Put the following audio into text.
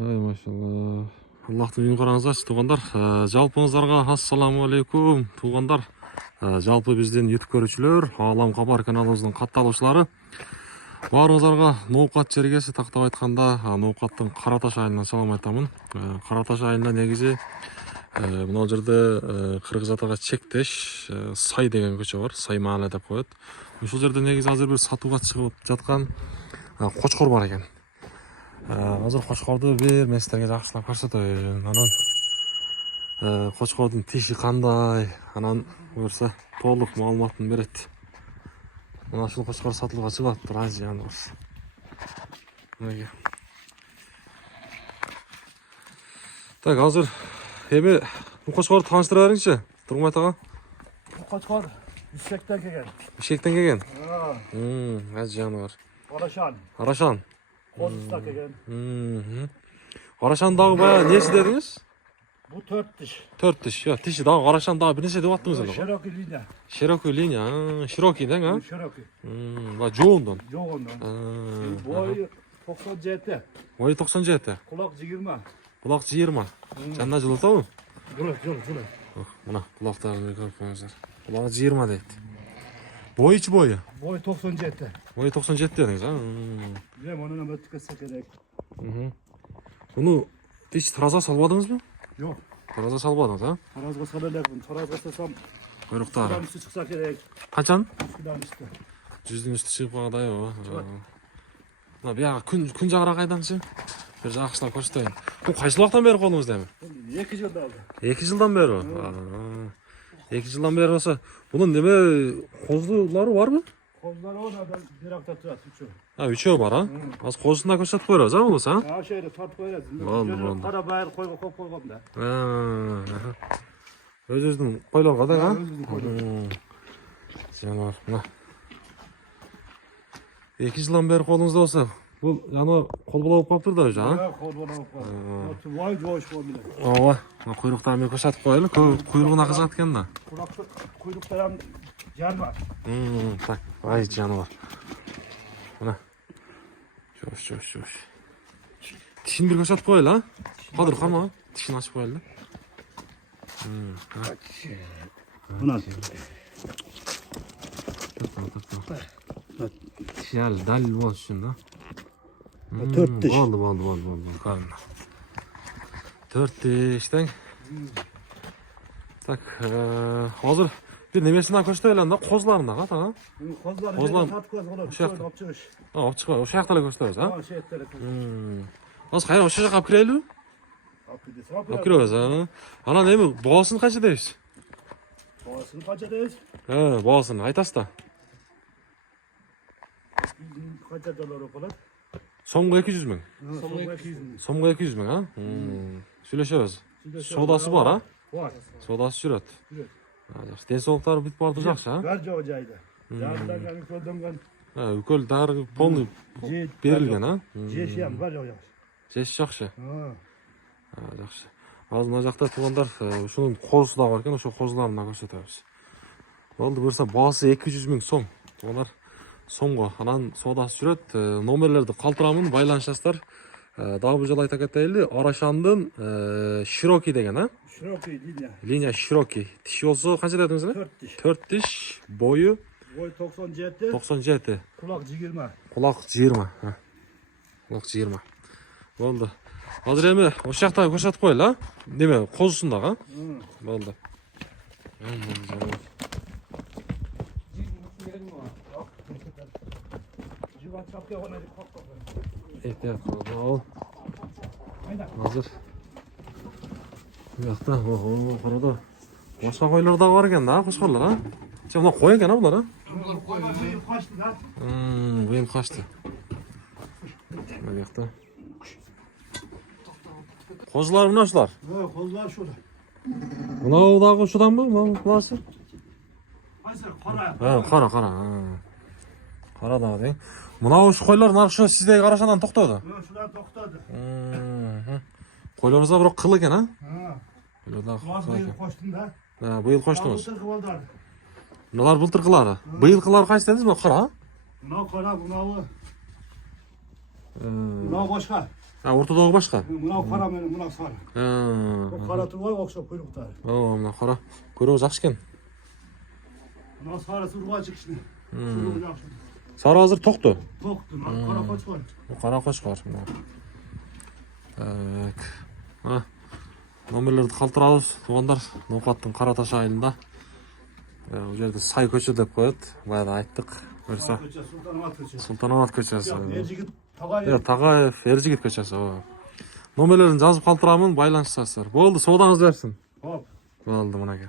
Ай, машалла. Аллахтың үйін қараңыздаршы, туғандар. Жалпыңыздарға ассаламу алейкум, туғандар. Жалпы бізден YouTube көрушілер, Алам Хабар каналымыздың қатталушылары. Барыңыздарға ноуқат жергесі тақтап айтқанда, ноуқаттың Қараташ айынан салам айтамын. Қараташ айында негізі мынау жерде Қырғыз атаға чектеш сай деген көше бар, сай махалла деп коет. Ошол жерде негізі азыр бір сатуға шығып жатқан қошқор бар екен. Азыр қошқорды бир мен сіздерге жакшылап көрсөтөйүн. Анан қошқордун тиши кандай, анан буюрса толук маалыматын берет. Мына ушул қошқор сатылууга чыгып атыптыр, Азияны бар. Мынеге. Так, азыр эми бул қошқорду тааныштыра бериңчи, Тургунбай ага. Bu Qo'chqor Bishkekdan kelgan. Bishkekten kelген. Ha, Азияны бар. Orashan. Арашан. Qo'zisdan kelgan. Арашан дагы баягы несі дедиңиз? Bu 4 tish. 4 тиш. Yo, тиши дагы Арашан дагы бир нерсе деп аттыңыз эле го. Широкий линия. Широкий линия, широкий дең, а? Широкий. Ва жоондан. Yo'q ondan. Boyi 97. Boyu 97. Quloq 20. Құлақ 20. Жанна жылытабы? Жылы. Мына құлақтарын көріп қойыңыздар. Құлағы 20 дейді. Бойы бойы? Boyi 97. Бойы 97 дедіңіз, а? Мен оны өтіп кетсе керек. Бұны тиш таразға салбадыңыз ба? Yo'q. Таразға салбадыңыз, а? Tarazga solarlar. Tarazga салсам, Құйрықтары. üstü çıksa gerek. Қаншан? Şuradan üstü. 100-дің үсті шығып қағадай о. Мына бияға күн жағыра қайдаңшы? Bir жақшылап көрсетейін. Бұл қайсы уақыттан бері қолыңызда ме? 2 жылда aldı. 2 жылдан бері? 2 жылдан бері olsa, bunun неме қозылары бар мı? Kozlar oradan bir hafta tutar. 3'ü. Üçeği var ha? Az қозысына көрсетіп қойырыз, ha olsa? Ha şeyde sat koyarız. Oldu. Kara bayır koyga kop koygan da. Өзіңіздің қойларға да, ha? Özümüzün koygan. Жануар, мына. 2 жылдан бері қолыңызда olsa, бұл жаңа қол болып қаптыр да, ha? Ha kol bana kop. Vay joş koymuyor. Ооба, құйрықтарын мен көрсетіп қойылы, құйрығына қызық екен да. Kuyruklarım jarma. Так, ай жануар. Мына. Жош. Тишін бір көрсетіп қойылы, ha? Қадыр қама, тишін ашып қойылы. Buna. Şel, dalil бол үшін да. 4 tish. Болды. Қарына. 4 тиштен. Так, hazır bir nemesini көрсөтөлөн да, қозыларында ға, та? Kozlar satıp koyalım. Алып чыгып, ошол жакта эле көрсөтөбүз, а? Ha şey etleri. Азыр кайра ошол жака алып кирелби? Алып киребиз, а? Анан эми баасын канча дейбиз? Boğazını kaça deyiz? Баасын айтасыз да. Kaça dolar o kadar? Сомго 200 000. Sonuna 200 bin. Сомго 200 000, а? Сүйлөшөбүз. Содасы бар, а? Var. Содасы жүрөт. Жүрөт. Жакшы, денсаулыктары бүт барды жакшы, а? Ver çoğu cayda. Yarından kölden Үкөл дары полный берилген, а? Jeşiyem var çoğu yaxşı. Жеш жакшы. Ha. Жакшы. Азыр мына жакта туугандар, ушунун козусу да бар экен, ошол козуларын да көрсөтөбүз. Болду, буюрса баасы 200 000 сом. Туугандар, сомго анан содасы жүрөт. Номерлерди калтырамын, байланышасыздар. Дагы бул жолу айта кетейли, Арашандын широкий деген, а? Şirokий linya. Линия широкий. Тиши болсо канча дедиңиз эле? 4 tiş. 4 тиш, бою Boy 97. 97. Kulak 20. Құлақ 20. Құлақ 20. Болды. Азыр эми ошол жакта көрсөтүп коелу, а? Неме, козусундагы, а? Болды. Civat çapkı ona bir kop kop. Эhtiyat кыл. Азыр бuyakta, карада. Башка койлор да бар экен да, кошкорлор, а? Мына кой экен, а булар, а? Bunlar büyük kaçtı lan. Буйым качты. Бuyakta. Козулар мына ушулар. Kozlar şurada. Мынау дагы ушуданбы? Мынасы? Hayır kara. Кара. Кара дагы дең. Мынау ушу койлор наркы сиздеги Карашандан токтоду. Şuradan toxtadı. Койлорубузда бирок кыл экен, а? Ha. Койлорда Bazı кыл büyük экен. koştun da. Быйыл коштуңуз. Yavuzlar kıvaldardı. Мыналар былтыркылары. Быйылкылары кайсы дедиңиз? Мына кара? Buna kara buna o. Buna başka. ортодогу башка. Mına kara meni, mına sarı. O kara turgay okşa kuyrukta. Ооба, мына кара. Көрөгү жакшы экен. Mına sarı turgay çıkışını. Kuyruğu yakşı. Сары азыр токту. Toktu, kara koçkar. Кара кошкар. Так. Номерлерди калтырабыз, туугандар. Ноокаттын Кара Таш айылында. Бул жерде Сай көчө деп коет. Баягы айттык. Көрсө. Sultanahmet köşesi. Султанабад көчөсү. Ercigit Tagay. Тагаев, Эржигит көчөсү. Ооба. Номерлерин жазып калтырамын, байланышасыздар. Болду, соодаңыз берсин. Hop. Болду, мынакей.